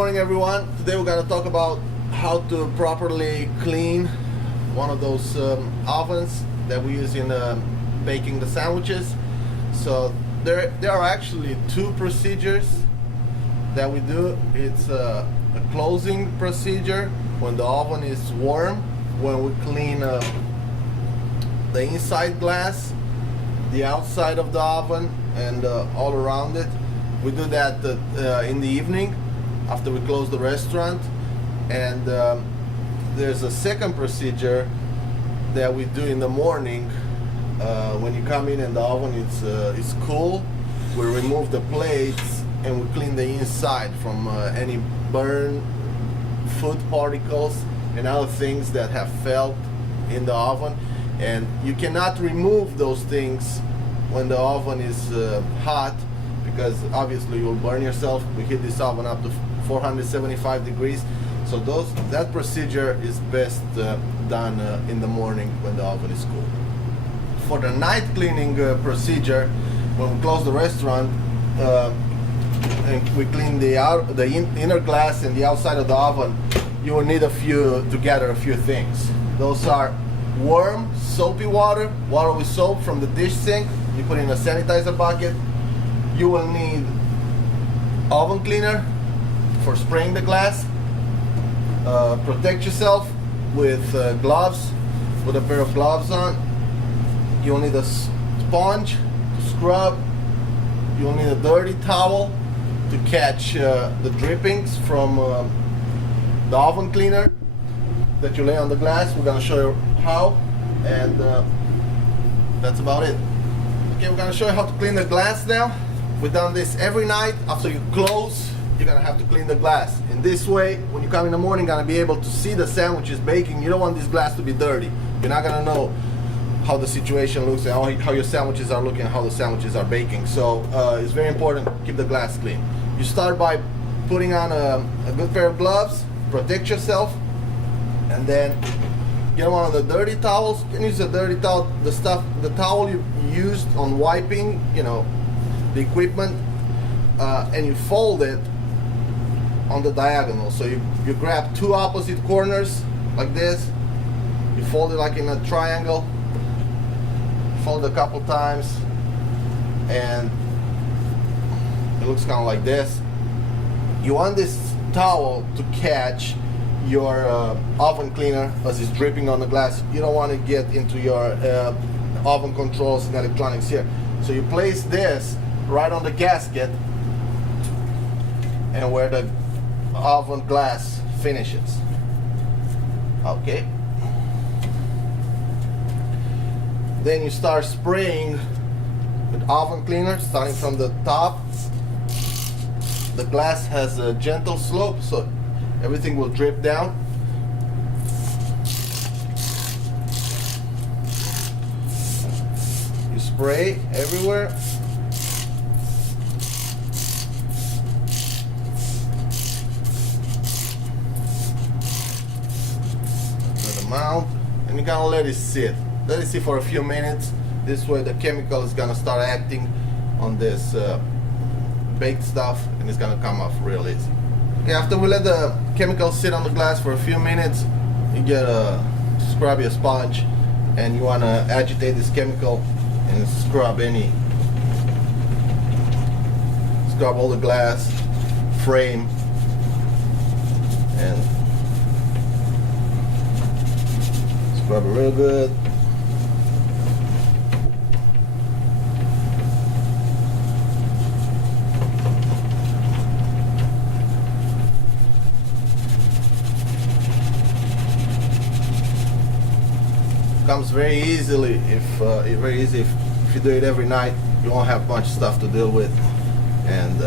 morning, everyone. Today we're going to talk about how to properly clean one of those ovens that we use in baking the sandwiches. So there are actually two procedures that we do. It's a closing procedure when the oven is warm, when we clean the inside glass, the outside of the oven, and all around it. We do that in the evening after we close the restaurant. And there's a second procedure that we do in the morning when you come in and the oven is cool. We remove the plates and we clean the inside from any burn, food particles and other things that have fell in the oven. And you cannot remove those things when the oven is hot, because obviously you'll burn yourself. We heat this oven up to 475 degrees. So that procedure is best done in the morning when the oven is cool. For the night cleaning procedure, when we close the restaurant and we clean the inner glass and the outside of the oven, you will need to gather a few things. Those are warm, soapy water with soap from the dish sink. You put in a sanitizer bucket. You will need oven cleaner for spraying the glass. Protect yourself with gloves, put a pair of gloves on. You'll need a sponge to scrub. You'll need a dirty towel to catch the drippings from the oven cleaner that you lay on the glass. We're gonna show you how, and that's about it. Okay, we're gonna show you how to clean the glass now. We've done this every night. After you close, you're gonna have to clean the glass. In this way, when you come in the morning, you're gonna be able to see the sandwiches baking. You don't want this glass to be dirty. You're not gonna know how the situation looks and how your sandwiches are looking, how the sandwiches are baking. So it's very important to keep the glass clean. You start by putting on a good pair of gloves, protect yourself, and then get one of the dirty towels. You can use a dirty towel, the towel you used on wiping, the equipment, and you fold it on the diagonal. So you grab two opposite corners like this, you fold it like in a triangle, fold a couple times, and it looks kind of like this. You want this towel to catch your oven cleaner as it's dripping on the glass. You don't want to get into your oven controls and electronics here. So you place this right on the gasket and where the oven glass finishes. Okay. Then you start spraying with oven cleaner, starting from the top. The glass has a gentle slope, so everything will drip down. You spray everywhere. Amount, and you're gonna let it sit. Let it sit for a few minutes. This way the chemical is gonna start acting on this baked stuff, and it's gonna come off real easy. Okay, after we let the chemical sit on the glass for a few minutes, you get a scrubby sponge, and you wanna agitate this chemical and scrub all the glass frame, and scrub it real good. Comes very easily if you do it every night. You won't have much stuff to deal with, and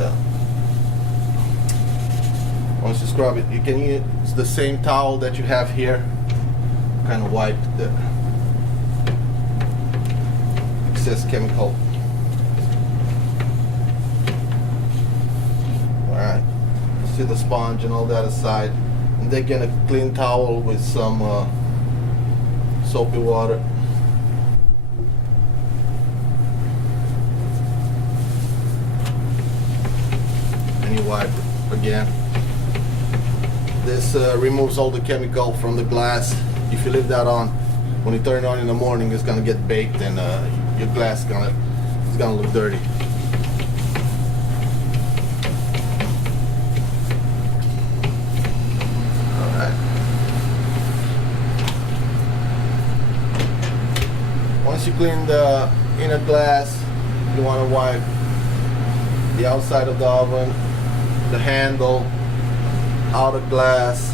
once you scrub it, you can use the same towel that you have here. Kind of wipe the excess chemical. Alright, see the sponge and all that aside, and then get a clean towel with some soapy water. And you wipe it again. This removes all the chemical from the glass. If you leave that on, when you turn it on in the morning, it's gonna get baked and your glass is gonna look dirty. Alright. Once you clean the inner glass, you want to wipe the outside of the oven, the handle, outer glass,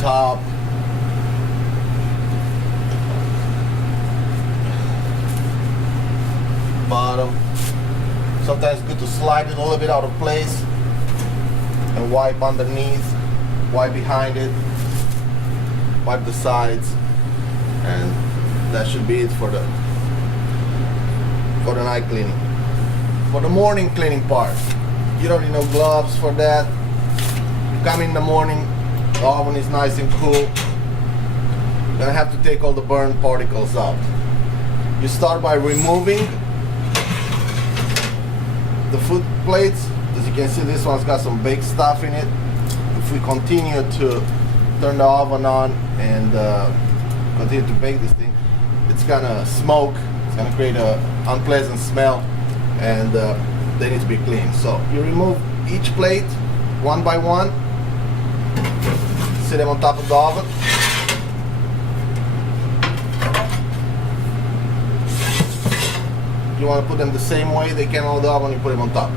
top, bottom. Sometimes it's good to slide it a little bit out of place and wipe underneath, wipe behind it, wipe the sides, and that should be it for the night cleaning. For the morning cleaning part, you don't need no gloves for that. You come in the morning, the oven is nice and cool. You're gonna have to take all the burn particles out. You start by removing the food plates. As you can see, this one's got some baked stuff in it. If we continue to turn the oven on and continue to bake this thing, it's gonna smoke, it's gonna create an unpleasant smell, and they need to be cleaned. So you remove each plate one by one, sit them on top of the oven. You want to put them the same way they came out of the oven, you put them on top.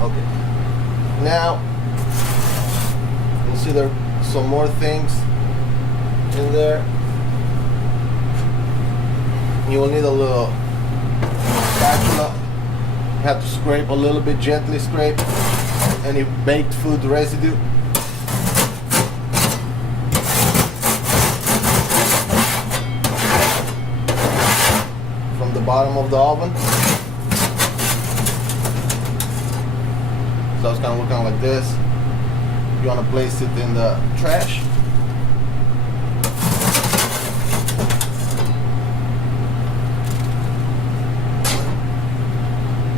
Okay. Now, you'll see there are some more things in there. You will need a little spatula. You have to scrape a little bit, gently scrape any baked food residue. From the bottom of the oven. So it's kind of looking like this. You want to place it in the trash.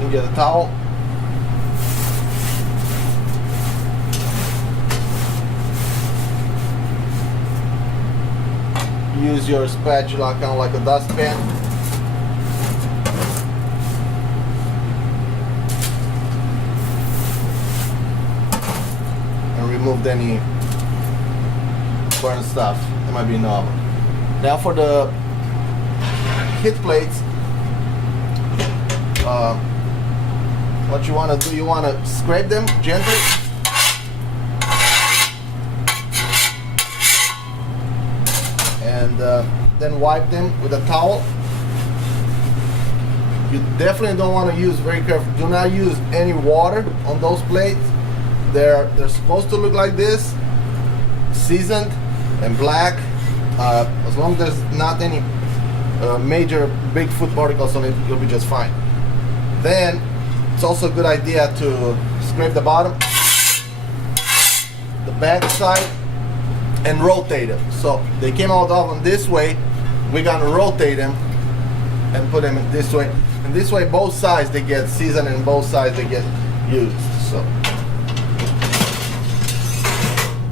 You get a towel. Use your spatula kind of like a dustpan. Removed any burnt stuff that might be in the oven. Now for the hit plates, what you want to do, you want to scrape them gently. And then wipe them with a towel. You definitely don't want to use, very careful, do not use any water on those plates. They're supposed to look like this, seasoned and black. As long as there's not any major big food particles on it, you'll be just fine. Then it's also a good idea to scrape the bottom, the back side, and rotate them. So they came out of the oven this way, we're gonna rotate them and put them in this way. And this way both sides they get seasoned and both sides they get used. So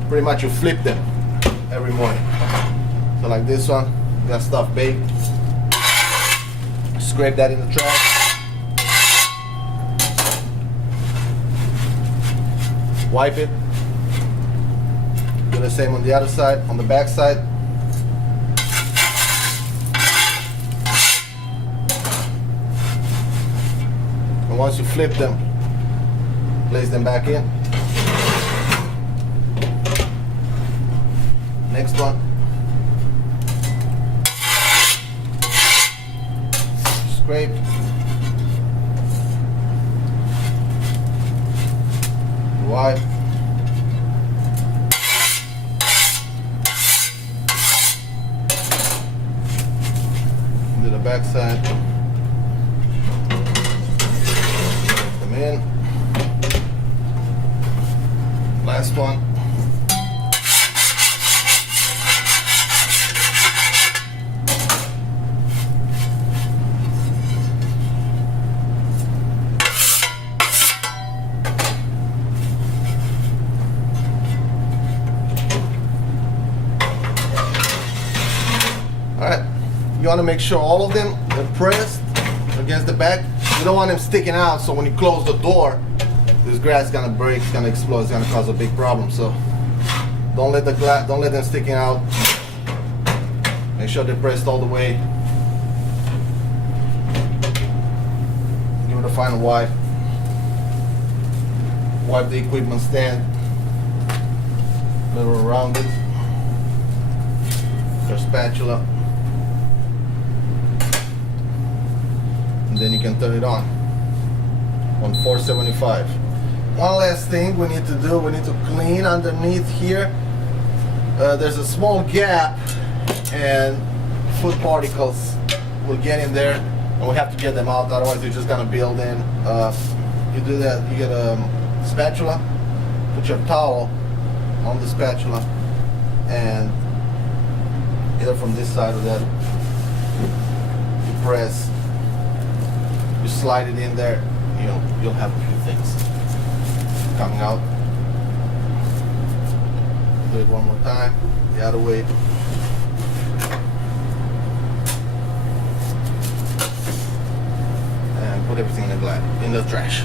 pretty much you flip them every morning. So like this one, got stuff baked. Scrape that in the trash. Wipe it. Do the same on the other side, on the back side. And once you flip them, place them back in. Next one. Scrape. Wipe. Do the back side. Put them in. Last one. you want to make sure all of them are pressed against the back. You don't want them sticking out, so when you close the door, this grass is gonna break, it's gonna explode, it's gonna cause a big problem. So don't let them sticking out. Make sure they're pressed all the way. Give it a final wipe. Wipe the equipment stand. A little around it. Your spatula. And then you can turn it on 475. One last thing we need to do, we need to clean underneath here. There's a small gap and food particles will get in there and we have to get them out, otherwise they're just gonna build in. You do that, you get a spatula, put your towel on the spatula, and either from this side or that, you press, you slide it in there, you'll have a few things coming out. Do it one more time, the other way. And put everything in the trash.